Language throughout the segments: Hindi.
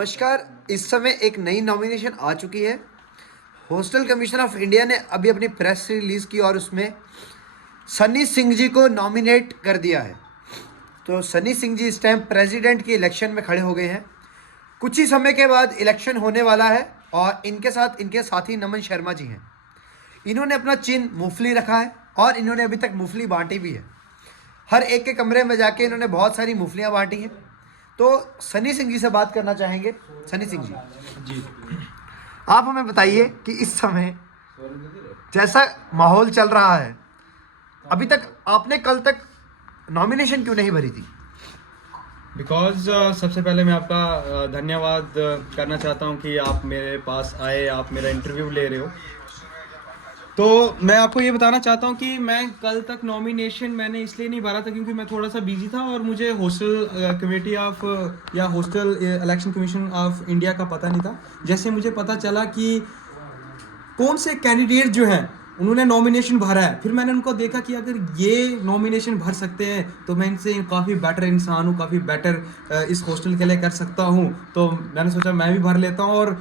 नमस्कार। इस समय एक नई नॉमिनेशन आ चुकी है। हॉस्टल कमीशन ऑफ इंडिया ने अभी अपनी प्रेस रिलीज़ की और उसमें सन्नी सिंह जी को नॉमिनेट कर दिया है। तो सन्नी सिंह जी इस टाइम प्रेसिडेंट की इलेक्शन में खड़े हो गए हैं। कुछ ही समय के बाद इलेक्शन होने वाला है और इनके साथ इनके साथी नमन शर्मा जी हैं। इन्होंने अपना चिन्ह मूंगफली रखा है और इन्होंने अभी तक मूंगफली बांटी भी है। हर एक के कमरे में जाके इन्होंने बहुत सारी मूंगफलियाँ बांटी हैं। तो सनी सिंह जी से बात करना चाहेंगे। सनी सिंह जी, आप हमें बताइए कि इस समय जैसा माहौल चल रहा है, अभी तक आपने कल तक नॉमिनेशन क्यों नहीं भरी थी? बिकॉज सबसे पहले मैं आपका धन्यवाद करना चाहता हूं कि आप मेरे पास आए, आप मेरा इंटरव्यू ले रहे हो। तो मैं आपको ये बताना चाहता हूं कि मैं कल तक नॉमिनेशन मैंने इसलिए नहीं भरा था क्योंकि मैं थोड़ा सा बिजी था और मुझे हॉस्टल कमेटी ऑफ या hostel election commission of India का पता नहीं था। जैसे मुझे पता चला कि कौन से कैंडिडेट जो हैं उन्होंने नॉमिनेशन भरा है, फिर मैंने उनको देखा कि अगर ये नॉमिनेशन भर सकते हैं तो मैं इनसे काफ़ी बेटर इंसान हूँ, काफ़ी बेटर इस हॉस्टल के लिए कर सकता हूँ। तो मैंने सोचा मैं भी भर लेता हूँ और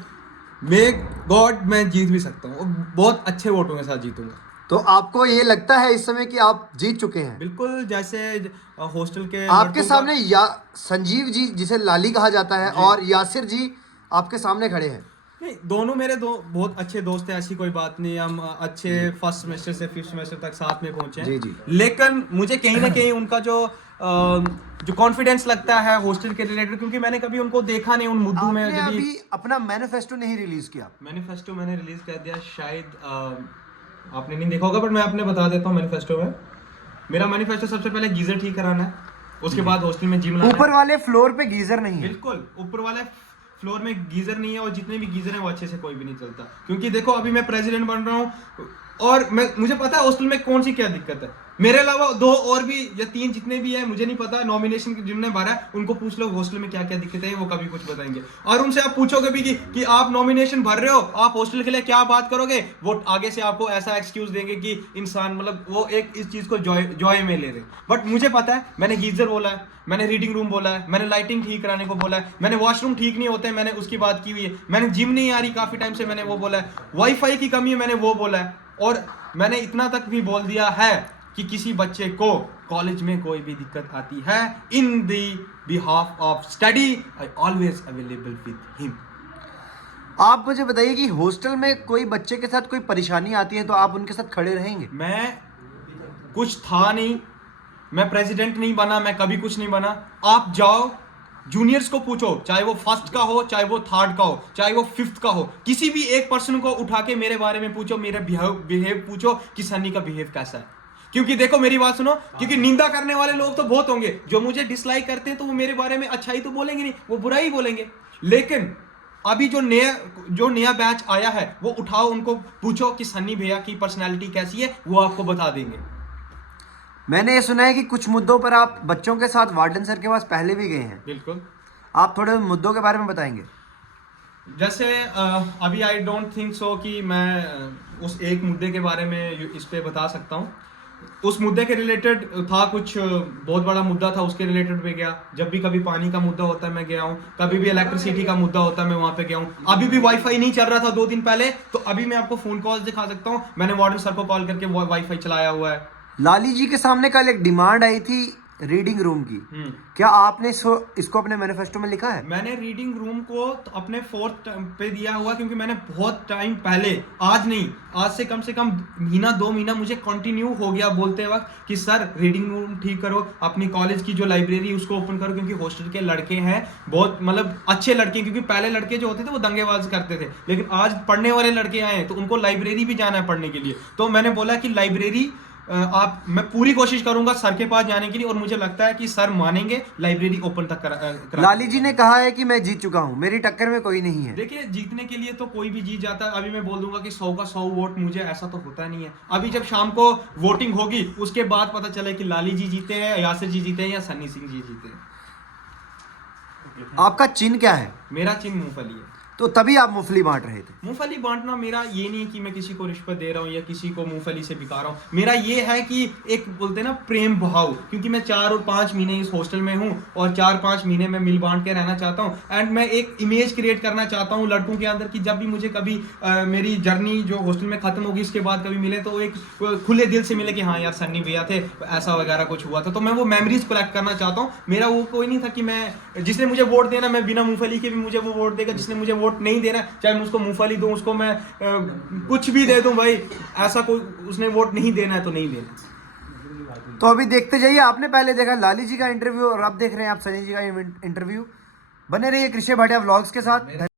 मे गॉड मैं जीत भी सकता हूँ और बहुत अच्छे वोटों के साथ जीतूंगा। तो आपको ये लगता है इस समय कि आप जीत चुके हैं? बिल्कुल, जैसे हॉस्टल के आपके लड़कों का सामने या संजीव जी जिसे लाली कहा जाता है जी। और यासिर जी आपके सामने खड़े हैं। नहीं, दोनों मेरे बहुत अच्छे दोस्त हैं, ऐसी कोई बात नहीं। हम अच्छे जी फर्स्ट सेमेस्टर से फिफ्थ सेमेस्टर तक साथ में पहुंचे जी हैं। जी। लेकिन मुझे कहीं ना कहीं उनका जो कॉन्फिडेंस लगता है हॉस्टल के रिलेटेड, क्योंकि मैंने कभी उनको देखा नहीं उन मुद्दों में। आपने जब अभी अपना मैनिफेस्टो नहीं रिलीज किया। मैनिफेस्टो मैंने रिलीज कर दिया, शायद आपने नहीं देखा होगा, बट मैं आपने बता देता हूँ। मैनिफेस्टो में मेरा मैनिफेस्टो सबसे पहले गीजर ठीक कराना है, उसके बाद हॉस्टल में जिम लाना ऊपर है। वाले फ्लोर पे गीजर नहीं है। बिल्कुल, ऊपर वाले फ्लोर में गीजर नहीं है और जितने भी गीजर हैं वो अच्छे से कोई भी नहीं चलता। क्योंकि देखो अभी मैं प्रेसिडेंट बन रहा हूँ और मुझे पता है हॉस्टल में कौन सी क्या दिक्कत है। मेरे अलावा दो और भी या तीन जितने भी हैं, मुझे नहीं पता, नॉमिनेशन जिन्होंने भरा है उनको पूछ लो हॉस्टल में क्या क्या दिक्कत है, वो कभी कुछ बताएंगे। और उनसे आप पूछोगे भी कि आप नॉमिनेशन भर रहे हो, आप हॉस्टल के लिए क्या बात करोगे, वो आगे से आपको ऐसा एक्सक्यूज देंगे कि इंसान मतलब वो एक इस चीज को जॉय में ले रहे। बट मुझे पता है, मैंने गीजर बोला है, मैंने रीडिंग रूम बोला है, मैंने लाइटिंग ठीक कराने को बोला है, मैंने वॉशरूम ठीक नहीं होते मैंने उसकी बात की हुई है, मैंने जिम नहीं आ रही काफी टाइम से मैंने वो बोला है, वाईफाई की कमी है मैंने वो बोला है। और मैंने इतना तक भी बोल दिया है कि किसी बच्चे को कॉलेज में कोई भी दिक्कत आती है, in the behalf of study I always available with him. आप मुझे बताइए कि हॉस्टल में कोई बच्चे के साथ कोई परेशानी आती है तो आप उनके साथ खड़े रहेंगे? मैं कुछ था नहीं, मैं प्रेसिडेंट नहीं बना, मैं कभी कुछ नहीं बना। आप जाओ जूनियर्स को पूछो, चाहे वो फर्स्ट का हो, चाहे वो थर्ड का हो, चाहे वो फिफ्थ का हो, किसी भी एक पर्सन को उठा के मेरे बारे में पूछो, मेरा बिहेव पूछो कि सनी का बिहेव कैसा है। क्योंकि देखो मेरी बात सुनो, क्योंकि निंदा करने वाले लोग तो बहुत होंगे, जो मुझे डिसलाइक करते हैं तो वो मेरे बारे में अच्छा ही तो बोलेंगे नहीं, वो बुरा ही बोलेंगे। लेकिन अभी जो नया बैच आया है वो उठाओ, उनको पूछो कि सन्नी भैया की पर्सनैलिटी कैसी है, वो आपको बता देंगे। मैंने ये सुना है कि कुछ मुद्दों पर आप बच्चों के साथ वार्डन सर के पास पहले भी गए हैं। बिल्कुल। आप थोड़े मुद्दों के बारे में बताएंगे? जैसे अभी आई डोंट थिंक सो कि मैं उस एक मुद्दे के बारे में इस पे बता सकता हूँ। उस मुद्दे के रिलेटेड था, कुछ बहुत बड़ा मुद्दा था, उसके रिलेटेड में गया। जब भी कभी पानी का मुद्दा होता है मैं गया हूँ, कभी भी इलेक्ट्रिसिटी का मुद्दा होता है मैं वहाँ पे गया हूँ। अभी भी वाईफाई नहीं चल रहा था 2 दिन पहले, तो अभी मैं आपको फोन कॉल दिखा सकता हूँ, मैंने वार्डन सर को कॉल करके वाईफाई चलाया हुआ है। लाली जी के सामने कल एक डिमांड आई थी रीडिंग रूम की। क्या आपने इसको अपने मैनिफेस्टो में लिखा है? मैंने रीडिंग रूम को तो अपने फोर्थ पे दिया हुआ, क्योंकि मैंने बहुत टाइम पहले, आज नहीं, आज से कम महीना 2 महीना मुझे कंटिन्यू हो गया बोलते वक्त कि सर रीडिंग रूम ठीक करो, अपनी कॉलेज की जो लाइब्रेरी उसको ओपन करो, क्योंकि हॉस्टल के लड़के हैं बहुत मतलब अच्छे लड़के, क्योंकि पहले लड़के जो होते थे वो दंगेबाज करते थे, लेकिन आज पढ़ने वाले लड़के आए हैं तो उनको लाइब्रेरी भी जाना है पढ़ने के लिए। तो मैंने बोला कि लाइब्रेरी मैं पूरी कोशिश करूंगा सर के पास जाने के लिए, और मुझे लगता है कि सर मानेंगे, लाइब्रेरी ओपन तक करा। लाली जी ने कहा है कि मैं जीत चुका हूं, मेरी टक्कर में कोई नहीं है। देखिए, जीतने के लिए तो कोई भी जीत जाता है। अभी मैं बोल दूंगा कि 100 का 100 वोट मुझे, ऐसा तो होता नहीं है। अभी जब शाम को वोटिंग होगी उसके बाद पता चले कि लाली जी जीते हैं, यासिर जी जीते हैं या सन्नी सिंह जी जीते हैं। आपका चिन्ह क्या है? मेरा चिन्ह मूंगफली है। तो तभी आप मूंगफली बांट रहे थे। मूंगफली बांटना मेरा ये नहीं है कि मैं किसी को रिश्वत दे रहा हूँ या किसी को मूंगफली से बिका रहा हूँ। मेरा ये है कि एक बोलते हैं ना प्रेम भाव, क्योंकि मैं 4 और 5 महीने इस हॉस्टल में हूँ और 4-5 महीने में मिल बांट के रहना चाहता हूँ। एंड मैं एक इमेज क्रिएट करना चाहता हूँ लड़कों के अंदर कि जब भी मुझे कभी मेरी जर्नी जो हॉस्टल में खत्म होगी इसके बाद कभी मिले तो एक खुले दिल से मिले कि हाँ यार सन्नी भैया थे, ऐसा वगैरह कुछ हुआ था। तो मैं वो मेमोरीज कलेक्ट करना चाहता हूँ। मेरा वो कोई नहीं था कि मैं जिसने मुझे वोट देना मैं बिना मूंगफली के भी मुझे वो वोट देगा, जिसने मुझे वोट नहीं देना चाहे मैं उसको मूंगफली दूं, उसको मैं कुछ भी दे दूं भाई, ऐसा कोई उसने वोट नहीं देना है तो नहीं देना। तो अभी देखते जाइए, आपने पहले देखा लाली जी का इंटरव्यू और अब देख रहे हैं आप सनी जी का इंटरव्यू। बने रहिए कृषि भाटिया व्लॉग्स के साथ।